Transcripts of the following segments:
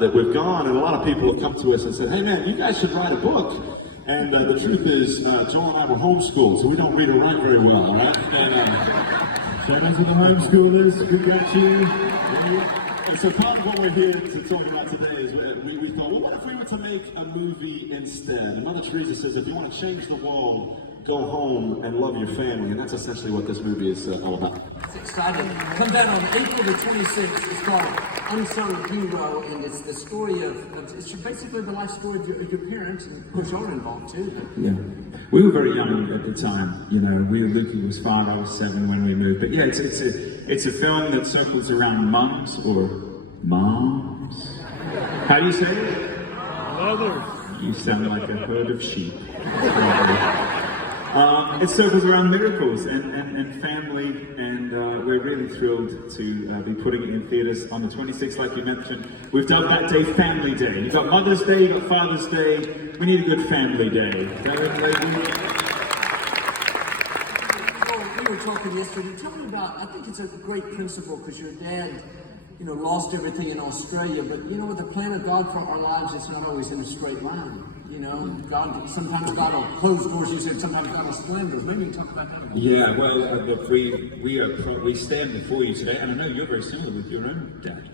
that we've gone, and a lot of people have come to us and said, hey man, you guys should write a book. And the truth is, Joel and I were homeschooled, so we don't read or write very well, all right? And shout out to the homeschoolers, we got you. And so part of what we're here to talk about today is we thought, well, what if we were to make a movie instead? And Mother Teresa says, if you want to change the world, go home and love your family, and that's essentially what this movie is all about. It's exciting. It comes out on April the 26th. It's called Unsung Hero, and it's the story of it's basically the life story of your parents, and of course you're involved too. Yeah, we were very young at the time. You know, Lucy was 5, I was 7 when we moved. But yeah, it's a film that circles around mums or moms. How do you say it? Mothers. You sound like a herd of sheep. It circles around miracles and family, and we're really thrilled to be putting it in theaters on the 26th, like you mentioned. We've dubbed that day Family Day. You've got Mother's Day, you've got Father's Day. We need a good family day. We were talking yesterday. Tell me about, I think it's a great principle, because your dad, lost everything in Australia, but the plan of God for our lives is not always in a straight line. Sometimes God will close doors, you said sometimes God will slam doors. Maybe you can talk about that. Yeah, well, look, we stand before you today, and I know you're very similar with your own dad,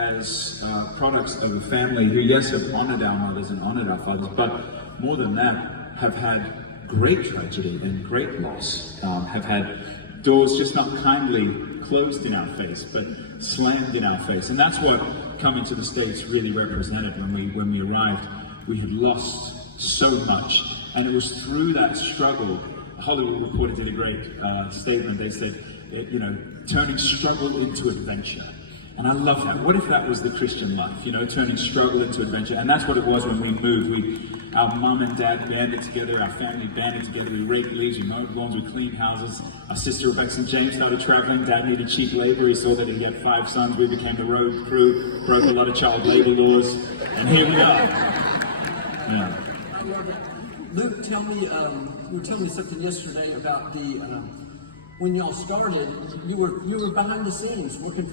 as products of a family who, yes, have honored our mothers and honored our fathers, but more than that, have had great tragedy and great loss, have had doors just not kindly closed in our face, but slammed in our face. And that's what coming to the States really represented when we arrived. We had lost so much, and it was through that struggle. Hollywood Reporter did a great statement. They said, turning struggle into adventure. And I love that. What if that was the Christian life, turning struggle into adventure? And that's what it was when we moved. Our mum and dad banded together, our family banded together, we raked leaves, we mowed lawns, we cleaned houses. Our sister Rebecca St. James started traveling. Dad needed cheap labor. He saw that he had 5 sons. We became the road crew, broke a lot of child labor laws, and here we are. Yeah. Luke, you were telling me something yesterday about when y'all started. You were behind the scenes working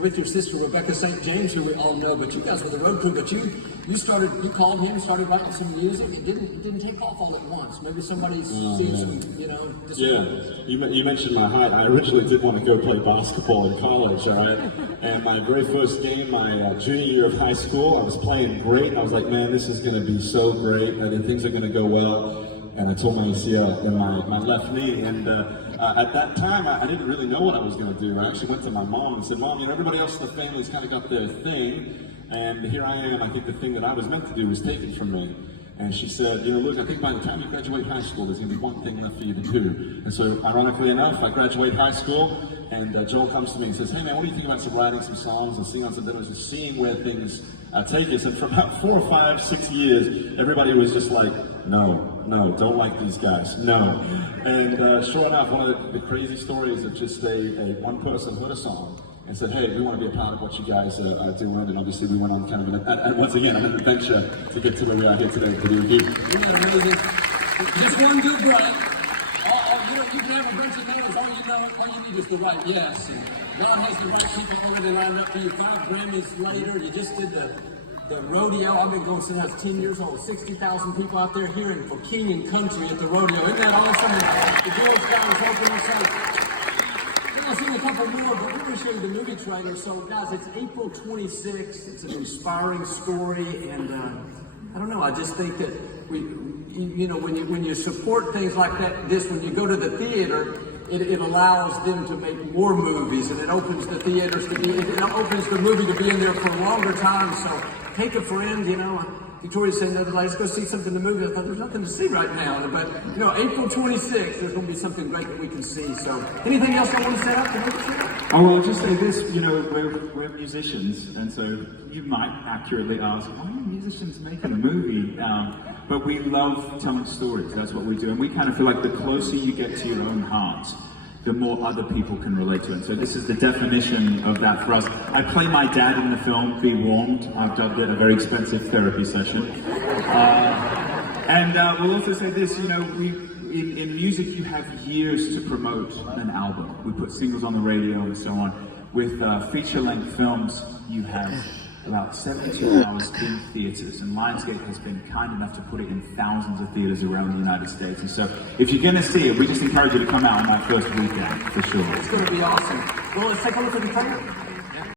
with your sister Rebecca St. James, who we all know. But you guys were the road crew. But you called him, started writing some music. It didn't take off all at once. Maybe somebody's seen some, Yeah, you mentioned my height. I originally did want to go play basketball in college, all right? And my very first game, my junior year of high school, I was playing great. And I was like, man, this is going to be so great. I think things are going to go well. And I tore my ACL in my left knee. And at that time, I didn't really know what I was going to do. I actually went to my mom and said, Mom, everybody else in the family's kind of got their thing. And here I am. I think the thing that I was meant to do was taken from me. And she said, look, I think by the time you graduate high school, there's going to be one thing left for you to do. And so, ironically enough, I graduate high school, and Joel comes to me and says, hey man, what do you think about writing some songs and singing on some demos and seeing where things take us? And for about 4 or 5, 6 years, everybody was just like, no, don't like these guys, no. And sure enough, one of the crazy stories of just one person heard a song and said, hey, we want to be a part of what you guys are doing. And obviously we went on kind of once again, an adventure to get to where we are here today to do with you. Isn't that amazing? Just one good breath. You can have a bunch of names, all you need is the right yes. And God has the right people already lined up for you. 5 Grammys later, you just did the rodeo. I've been going since I was 10 years old. 60,000 people out there hearing for King and Country at the rodeo. Isn't that awesome? The girls guys open us up. I'll sing a couple more, but we're going to show you the movie trailer. So, guys, it's April 26th. It's an inspiring story, and I don't know. I just think that when you support things like that, when you go to the theater, it allows them to make more movies, and it opens the theaters it opens the movie to be in there for a longer time. So, take a friend. Victoria said the other day, let's go see something in the movie. I thought, there's nothing to see right now. But, April 26th, there's going to be something great that we can see. So, anything else I want to say up to movie? Oh, well, just say this, we're musicians, and so you might accurately ask, why are musicians making a movie? But we love telling stories, that's what we do. And we kind of feel like the closer you get to your own heart, the more other people can relate to it. So this is the definition of that for us. I play my dad in the film, be warned. I've dubbed it a very expensive therapy session. And we'll also say this, in music you have years to promote an album. We put singles on the radio and so on. With feature-length films, you have about 72 hours in theaters, and Lionsgate has been kind enough to put it in thousands of theaters around the United States. And so, if you're going to see it, we just encourage you to come out on that first weekend for sure. It's going to be awesome. Well, let's take a look at the trailer.